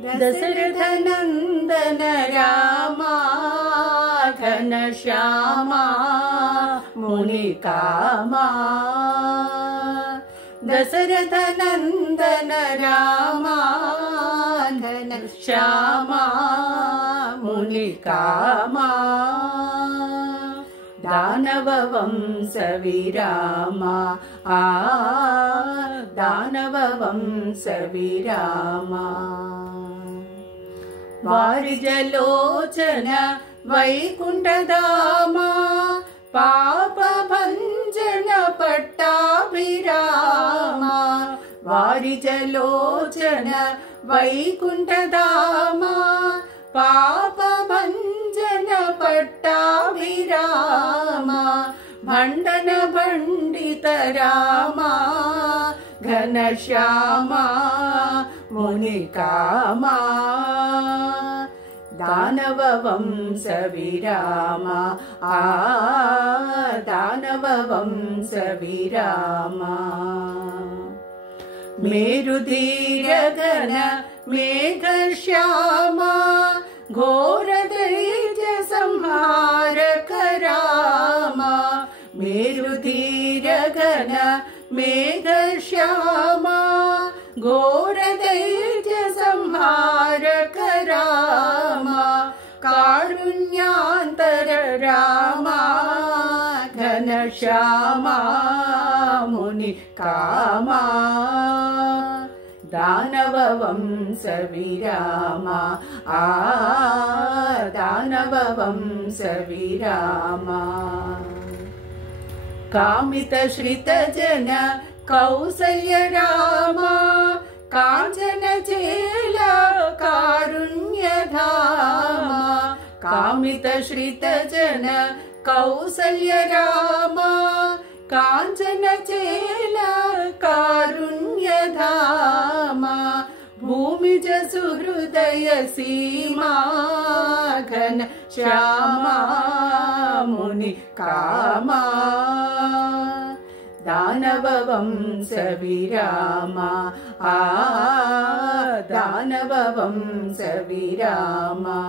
दशरथ नंदन रामा घनश्यामा मुनिकामा। दशरथ नंदन रामा घनश्यामा मुनिकामा। दानव वंश विरामा दानव वंश विरामा। वारिजलोचन वैकुंठधामा पाप भंजन पट्टाभिरामा। वारिजलोचन वैकुंठधामा पाप भंजन पट्टाभिरामा। भंडन भंडित रामा घनश्यामा मुनिकामा। दानव वंश विरामा दानव वंश विरामा। मेरुधीर घन मेघश्यामा घोर दैत्य संहारक रामा। मेरुधीर घन मेघश्यामा घोर दैत्य संहारक रामा। कारुण्यान्तर रामा घनश्यामा मुनिकामा। दानव वंश विरामा दानव वंश विरामा। कामित श्रित जन कौसल्य रामा कांचन चेल कारुण्य धामा। कामित श्रित जन कौसल्य रामा कांचन चेल कारुण्य धामा। भूमिज सुहृदय सीमा घनश्यामा मुनिकामा। दानव वंश विरामा दानव वंश विरामा।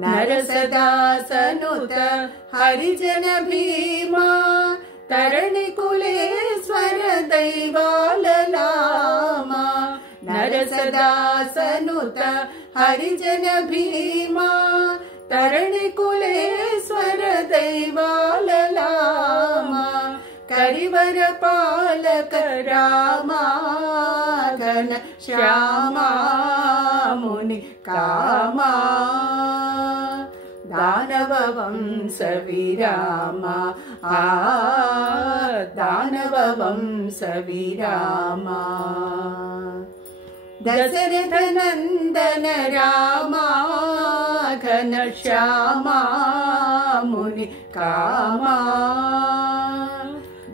नरसदासनुत हरिजन भीमा तरणिकुलेश्वर दैवाललामा। नरसदासनुत हरिजन भीमा तरणिकुलेश्वर दैवाललामा। करिवर पालक रामा घनश्यामा मुनिकामा। दानव वंश विरामा दानव वंश विरामा। दशरथ नंदन रामा घनश्यामा मुनिकामा।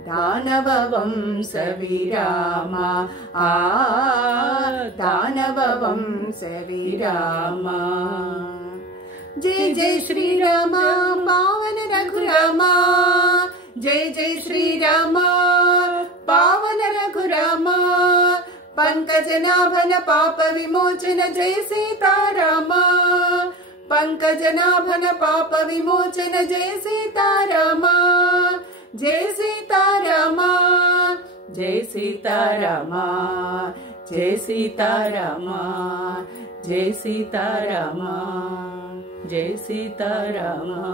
दानव वंश विरामा दानव वंश विरामा। जय जय श्री रामा पावन रघुरामा। जय जय श्री रामा पावन रघुरामा। पंकजनाभन पाप विमोचन जय सीतारामा। पंकजनाभन पाप विमोचन जय सीतारामा। जय सीतारामा जय सीतारामा जय सीतारामा जय सीतारामा जय सीतारामा।